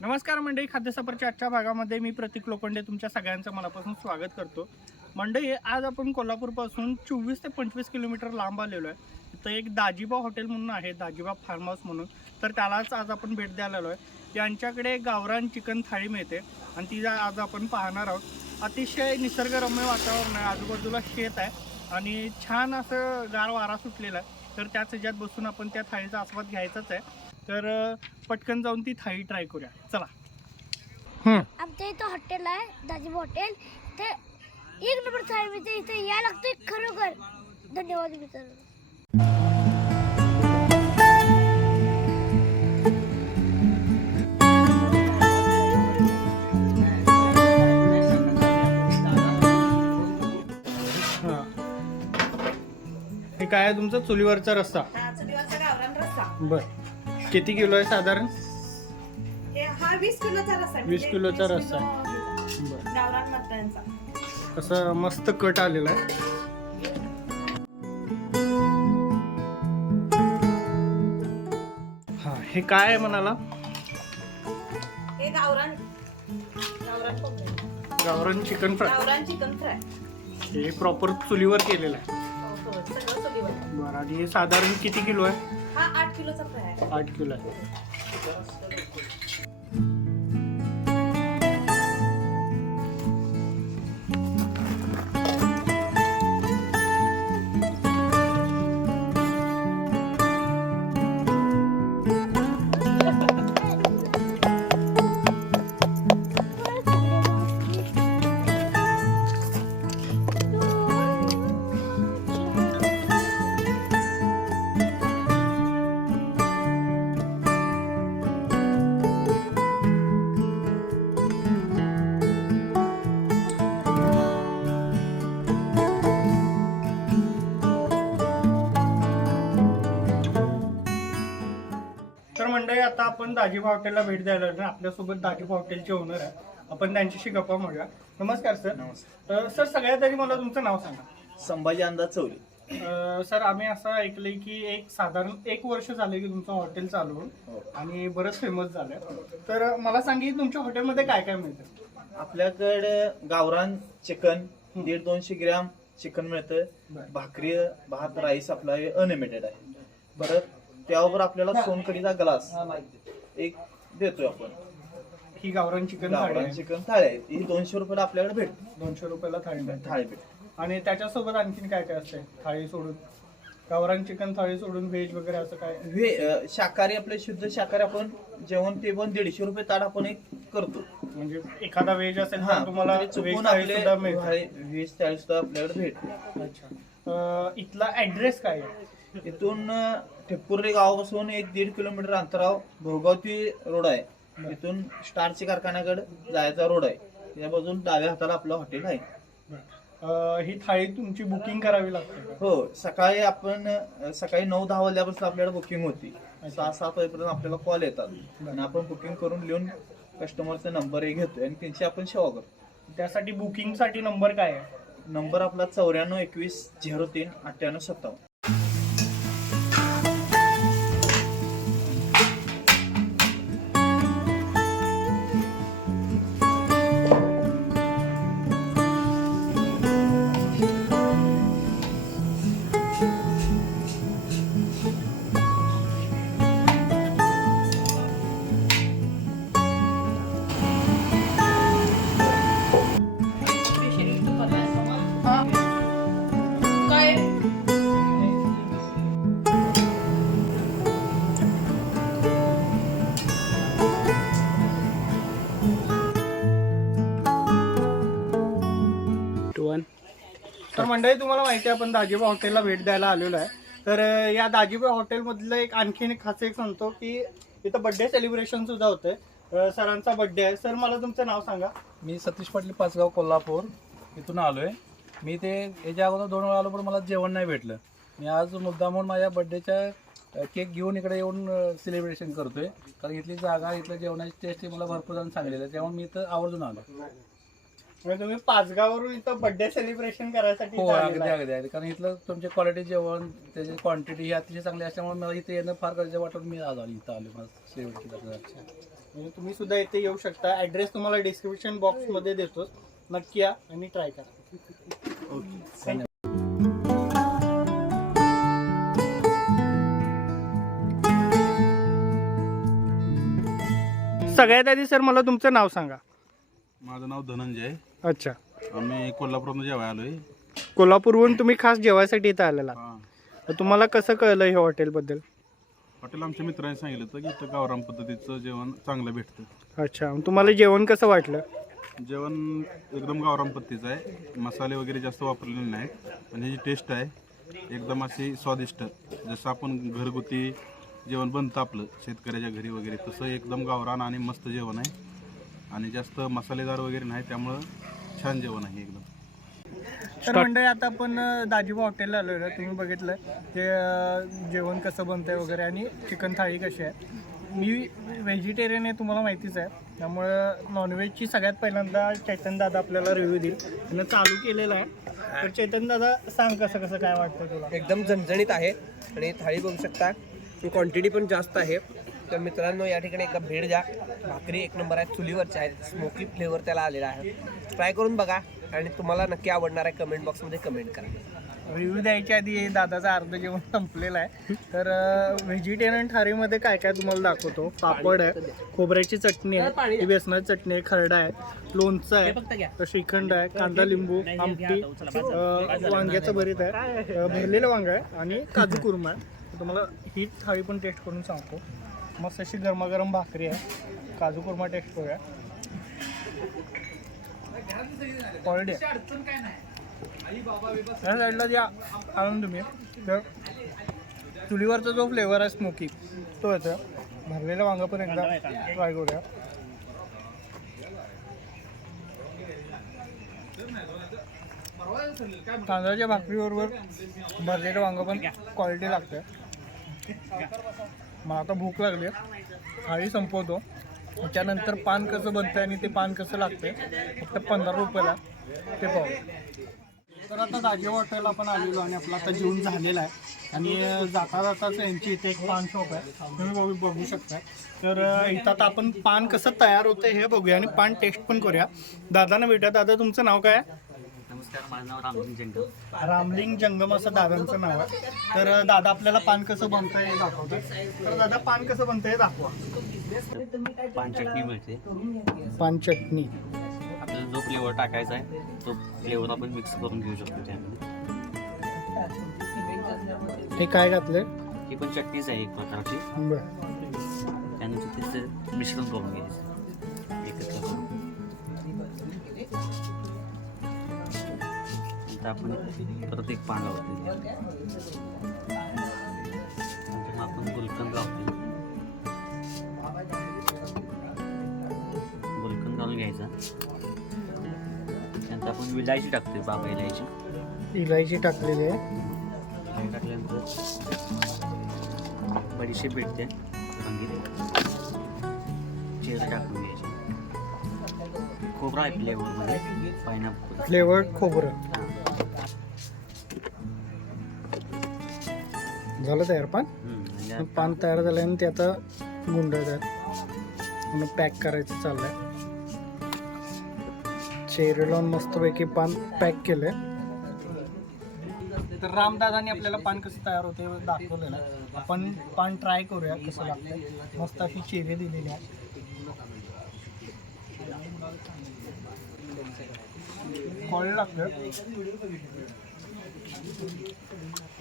नमस्कार मंडळी खाद्यसफरच्या आजच्या भागामध्ये मी प्रतीक लोखंडे तुमच्या सगळ्यांचं मनापासून स्वागत करतो. मंडळी आज आपण कोल्हापूरपासून चोवीस ते पंचवीस किलोमीटर लांब आलेलो आहे. तर एक दाजिबा हॉटेल म्हणून आहे दाजिबा फार्म हाऊस म्हणून. तर त्यालाच आज आपण भेट द्यायला आलो आहे. यांच्याकडे गावरान चिकन थाळी मिळते आणि ती आज आपण पाहणार आहोत. अतिशय निसर्गरम्य वातावरण आहे आजूबाजूला शेत आहे आणि छान असं गार वारा सुटलेला आहे. तर त्याच ह्याच्यात बसून आपण त्या थाळीचा आस्वाद घ्यायचाच आहे. तर पटकन जाऊन ती थाळी ट्राय करूया. चला. आमच्या इथं हॉटेल आहे दाजीब हॉटेल ते एक नंबर थाळी मिळते इथे या लागतोय खरोखर. धन्यवाद मित्र काय आहे तुमचं? चुलीवरचा रस्सा. हा, चुलीवरचा गावरान रस्सा. बर. किती किलो आहे साधारण? हे हा वीस किलोचा रस्सा आहे. 20 म्हणजे किलोचा 20 रस्सा आहे. किलो बर. गावरान मटणाचा. कसं मस्त कट आलेला आहे. हा हे काय आहे म्हणाला? हे गावरान गावरान कोंबडी. गावरान चिकन फ्राय. गावरान चिकन फ्राय. हे प्रॉपर चुलीवर केलेलं आहे. हो, हो, सगळं बरं आणि हे साधारण किती किलो आहे? हा आठ किलोचा फ्राय आहे. आठ किलो आहे. आपण दाजीबा हॉटेलला भेट द्यायला आलो. आपल्यासोबत दाजीबा हॉटेलचे ओनर आहे आपण त्यांच्याशी गप्पा मारूया. नमस्कार सर नमस्कार. सर सगळ्यात आधी मला तुमचं नाव सांगा. संभाजी अंदाज चौली अं, सर आम्ही असं ऐकलंय की एक साधारण एक वर्ष झाले की तुमचं हॉटेल चालू होऊन हो. आणि बरंच फेमस झालंय. तर मला सांगी तुमच्या हॉटेलमध्ये काय काय मिळतं? आपल्याकडे गावरान चिकन हं. दीड दोनशे ग्रॅम चिकन मिळतं बरं. भाकरी भात राईस आपला अनलिमिटेड आहे. परत त्यावर आपल्याला सोनकडीचा ग्लास एक देतोय आपण. ही गावरान चिकन थाळी गावरान आहे. चिकन थाळी आहे. ही दोनशे रुपयाला आपल्याकडे भेट दोनशे रुपयाला थाळी मिळते थाळी भेट आणि त्याच्यासोबत आणखीन काय काय असते थाळी सोडून. गावरान चिकन थाळी सोडून व्हेज वगैरे असं काय? वे अं, शाकाहारी आपले शुद्ध शाकाहारी आपण जेवण ते पण दीडशे रुपये ताट आपण एक करतो. म्हणजे एखादा व्हेज असेल हा तर तुम्हाला तरी व्हेज चुकून थाळी आपले सुद्धा मिळते. थाळी- वीस चाळीस सुद्धा आपल्याकडे भेट अच्छा. अं, इथला ऍड्रेस काय आहे? इथून ठिप्पुर्ली गावापासून एक दीड किलोमीटर अंतरावर भोगावती रोड आहे. इथून स्टारची कारखान्याकडे जायचा रोड आहे. त्या बाजून डाव्या हाताला आपलं हॉटेल आहे. अं, ही थाळी तुमची बुकिंग करावी लागते का? हो सकाळी आपण अ, सकाळी नऊ दहा वाजल्यापासून आपल्याला बुकिंग होती. सहा सात वाजेपर्यंत आपल्याला कॉल येतात. आणि आपण बुकिंग करून लिहून कस्टमरचा नंबर हे घेतोय आणि त्यांची आपण सेवा करतो. त्यासाठी बुकिंगसाठी नंबर काय आहे? नंबर आपला चौऱ्याण्णव एकवीस झिरो तीन अठ्ठ्याण्णव सत्तावन्न. तर मंडळी तुम्हाला माहिती आहे आपण दाजीबा हॉटेलला भेट द्यायला आलेलो आहे. तर या दाजीबा हॉटेलमधलं एक आणखीन एक खास एक सांगतो की इथं बड्डे सेलिब्रेशन सुद्धा होतंय. अं, सरांचा बड्डे आहे. सर मला तुमचं नाव सांगा. मी सतीश पाटील पाचगाव कोल्हापूर इथून आलो आहे मी ते याच्या अगोदर दोन वेळा आलो पण मला जेवण नाही भेटलं. मी आज मुद्दामून माझ्या बड्डेच्या केक घेऊन इकडे येऊन सेलिब्रेशन करतोय. कारण इथली जागा इथलं जेवणाची टेस्ट मला भरपूर जण सांगलेलं आहे. त्यामुळे मी इथं आवर्जून आलो. म्हणजे तुम्ही पाचगाववरून इथं बर्थडे सेलिब्रेशन करायसाठी हो अगदी आहे. अगदी अगदी. कारण इथलं तुमचे क्वालिटी जेवण त्याची क्वांटिटी ही अतिशय चांगली असल्यामुळे मला इथे येणं फार गरजेचं वाटून मी आज आलो इथं आलो मला शेवटची. म्हणजे तुम्ही सुद्धा इथे येऊ शकता. ऍड्रेस तुम्हाला डिस्क्रिप्शन बॉक्समध्ये देतो. नक्की या आणि ट्राय करा. धन्यवाद. सगळ्यात आधी सर मला तुमचं नाव सांगा. माझं नाव धनंजय. अच्छा. आम्ही कोल्हापूरमधून जेवाय आलोय. कोल्हापूरहून तुम्ही खास जेवायसाठी इथं आलेला. हा. तुम्हाला कसं कळलं हे हॉटेलबद्दल? हॉटेल आमच्या मित्रांनी सांगितलं होतं की इथं गावराम पद्धतीचं जेवण चांगलं भेटतं. अच्छा तुम्हाला जेवण कसं वाटलं? जेवण एकदम गावराम पद्धतीचं आहे. मसाले वगैरे जास्त वापरलेले नाहीत पण ह्याची टेस्ट आहे. एकदम अशी स्वादिष्ट. जसं आपण घरगुती जेवण बनतं आपलं शेतकऱ्याच्या घरी वगैरे तसं एकदम गावरान आणि मस्त जेवण आहे. आणि जास्त मसालेदार वगैरे नाही त्यामुळं छान जेवण आहे एकदम. तर मंडळी आता आपण दाजीबा हॉटेलला आलोय ना तुम्ही बघितलं ते जेवण कसं बनतंय वगैरे आणि चिकन थाळी कशी आहे. मी व्हेजिटेरियन आहे तुम्हाला माहितीच आहे. त्यामुळं नॉनव्हेजची सगळ्यात पहिल्यांदा चैतन दादा आपल्याला रिव्ह्यू देईल. त्यानं चालू केलेलं आहे. तर चैतन दादा सांग कसं कसं काय वाटतं तुला? एकदम झणझणीत आहे आणि थाळी बघू शकता. क्वांटिटी पण जास्त आहे. तर मित्रांनो या ठिकाणी एकदा भेट द्या. भाकरी एक नंबर आहे चुलीवरच्या आहेत. स्मोकी फ्लेवर त्याला आलेला आहे. ट्राय करून बघा आणि तुम्हाला नक्की आवडणार आहे कमेंट बॉक्समध्ये कमेंट करा. रिव्ह्यू द्यायच्या आधी दादाचा अर्ध जेवण संपलेलं आहे. तर व्हेजिटेरियन थाळीमध्ये काय काय तुम्हाला दाखवतो? पापड आहे खोबऱ्याची चटणी आहे बेसनाची चटणी आहे खरडा आहे लोणचं आहे श्रीखंड आहे कांदा लिंबू आमटी वांग्याचं भरीत आहे. भरलेलं वांग आहे आणि काजू कुर्मा आहे. तुम्हाला ही थाळी पण टेस्ट करून सांगतो. मस्त अशी गरमागरम भाकरी आहे. काजू कुर्मा टेस्ट करूया क्वालिटी या साईडला द्या आणून तुम्ही. तर चुलीवरचा जो फ्लेवर आहे स्मोकी तो येतो भरलेला वांगा पण एकदा ट्राय करूया. तांदळाच्या भाकरीबरोबर भरलेलं वांग पण क्वालिटी लागते मला आता भूक लागली थाळी संपवतो. त्याच्यानंतर पान कसं बनतंय आणि ते पान कसं लागते फक्त पंधरा रुपयाला ते पाहू. तर आता दाजे हॉटेलला आपण आलेलो आणि आपला आता जेवण झालेला आहे. आणि जाता जाताच यांची इथे एक पान शॉप आहे. तुम्ही बघू बघू शकता तर इथं आता आपण पान कसं तयार होतं हे बघूया आणि पान टेस्ट पण करूया. दादांना भेटा दादा तुमचं नाव काय आहे? नमस्कार माझं नाव रामसिंग जंगम. रामलिंग जंगम असं दादांचं नाव आहे. तर दादा आपल्याला पान कसं बनतंय हे दाखवतात तर दादा पान कसं बनतंय हे दाखवा. पान चटणी मिळते. पान चटणी. आपल्याला जो फ्लेवर टाकायचा आहे तो फ्लेवर आपण मिक्स करून घेऊ शकतो त्यामध्ये. हे काय घातलंय? ही पण चटणीच आहे एक प्रकारची. बरं. त्यानंतर तिचं मिश्रण करून घ्यायचं. आपण परत एक पान लावतो आपण गुलकंद लावतो गुलकंद घालून घ्यायचा. त्यानंतर आपण विलायची टाकतोय बाबा इलायची. इलायची टाकलेली आहे. टाकल्यानंतर बडीशेप भेटते. चिरं टाकून घ्यायचे. खोबरा आहे फ्लेवरमध्ये पायनॅपल. फ्लेवर्ड खोबरं. झालं तयार पान. मग पान तयार झालं आणि ते आता गुंडाळत आहेत म्हणून पॅक करायचं चाललंय. चेरी लावून मस्तपैकी पान पॅक केलंय. तर रामदादांनी आपल्याला पान कसं तयार होते हे दाखवलेलं आहे. आपण पान ट्राय करूया कसं लागतं मस्त अशी चेरी दिलेली आहे कॉल लागतं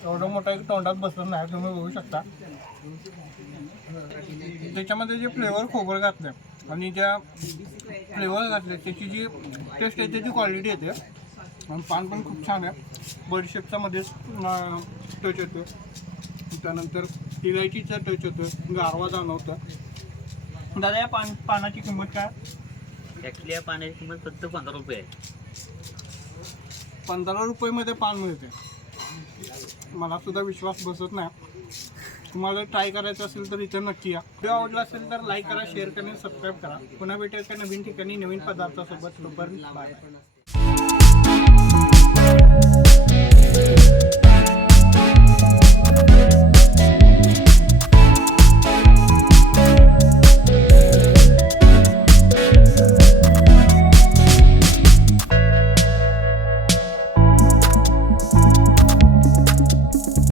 एवढं मोठं एक तोंडात बसलं नाही तुम्ही बघू शकता. त्याच्यामध्ये जे फ्लेवर खोबर घातलं आणि ज्या फ्लेवर घातले त्याची जी टेस्ट येते ती क्वालिटी येते. आणि पान पण खूप छान आहे. बडीशेपचा मध्येच टच येतो त्यानंतर इलायचीचा टच येतो गारवा जाणवतं दादा या पान पानाची किंमत काय? ॲक्च्युली या पाण्याची किंमत फक्त पंधरा रुपये आहे. पंधरा रुपयेमध्ये पान मिळते. मला सुद्धा विश्वास बसत नाही. तुम्हाला ट्राय करायचं असेल तर इथं नक्की या. व्हिडिओ आवडला असेल तर लाईक करा शेअर करा सबस्क्राईब करा. पुन्हा भेटेल एका नवीन ठिकाणी नवीन पदार्थासोबत. तोपर्यंत बाय